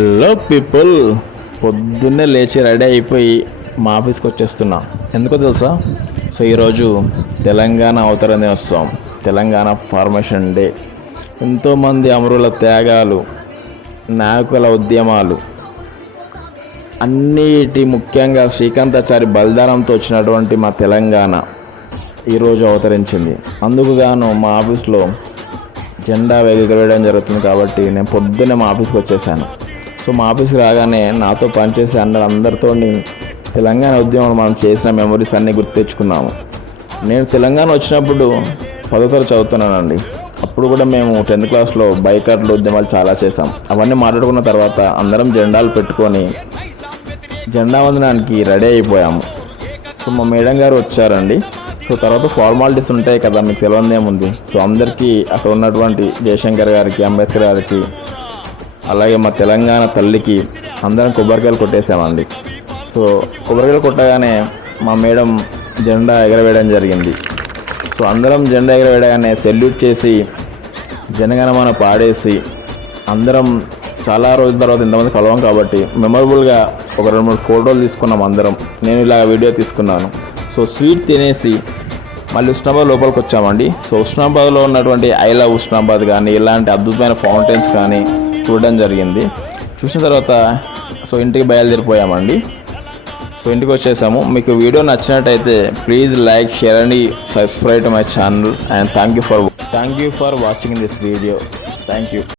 Hello people, పొద్దున్నే లేచి ready అయిపోయి మా ఆఫీస్కి వచ్చేస్తున్నా. ఎందుకో తెలుసా? సో ఈరోజు తెలంగాణ అవతరణ దినోత్సవం, తెలంగాణ ఫార్మేషన్ డే. ఎంతోమంది అమరుల త్యాగాలు, నాయకుల ఉద్యమాలు, అన్నిటి ముఖ్యంగా శ్రీకాంతాచారి బలిదానంతో వచ్చినటువంటి మా తెలంగాణ ఈరోజు అవతరించింది. అందుకు గాను మా ఆఫీస్లో జెండా ఎగరవేయడం జరుగుతుంది. కాబట్టి నేను పొద్దున్నే మా ఆఫీస్కి వచ్చేసాను. సో మా ఆఫీస్కి రాగానే నాతో పనిచేసే అందరితో తెలంగాణ ఉద్యమం మనం చేసిన మెమరీస్ అన్నీ గుర్తు తెచ్చుకున్నాము. నేను తెలంగాణ వచ్చినప్పుడు 10వ తరగతి చదువుతున్నానండి. అప్పుడు కూడా మేము 10th క్లాస్లో బైకాట్లు ఉద్యమాలు చాలా చేసాం. అవన్నీ మాట్లాడుకున్న తర్వాత అందరం జెండాలు పెట్టుకొని జెండా వందనానికి రెడీ అయిపోయాము. సో మా మేడం గారు వచ్చారండి. సో తర్వాత ఫార్మాలిటీస్ ఉంటాయి కదా, మీకు తెలియదేముంది. సో అందరికీ అక్కడ ఉన్నటువంటి జయశంకర్ గారికి, అంబేద్కర్ గారికి, అలాగే మా తెలంగాణ తల్లికి అందరం కొబ్బరికాయలు కొట్టేసామండి. సో కొబ్బరికాయలు కొట్టగానే మా మేడం జెండా ఎగరవేయడం జరిగింది. సో అందరం జెండా ఎగరవేయగానే సెల్యూట్ చేసి జనగణమన పాడేసి అందరం చాలా రోజుల తర్వాత ఇంతమంది కలవం కాబట్టి మెమరబుల్గా ఒక 2-3 ఫోటోలు తీసుకున్నాం అందరం. నేను ఇలా వీడియో తీసుకున్నాను. సో స్వీట్ తినేసి మళ్ళీ ఉస్నాబాద్ లోపలికి వచ్చామండి. సో ఉస్నాబాద్లో ఉన్నటువంటి ఐ లవ్ ఉస్నాబాద్ కానీ ఇలాంటి అద్భుతమైన ఫౌంటైన్స్ కానీ చూడడం జరిగింది. చూసిన తర్వాత సో ఇంటికి బయలుదేరిపోయామండి. సో ఇంటికి వచ్చేసాము. మీకు వీడియో నచ్చినట్టయితే please like, share and subscribe to my channel. And thank you for watching this video. Thank you.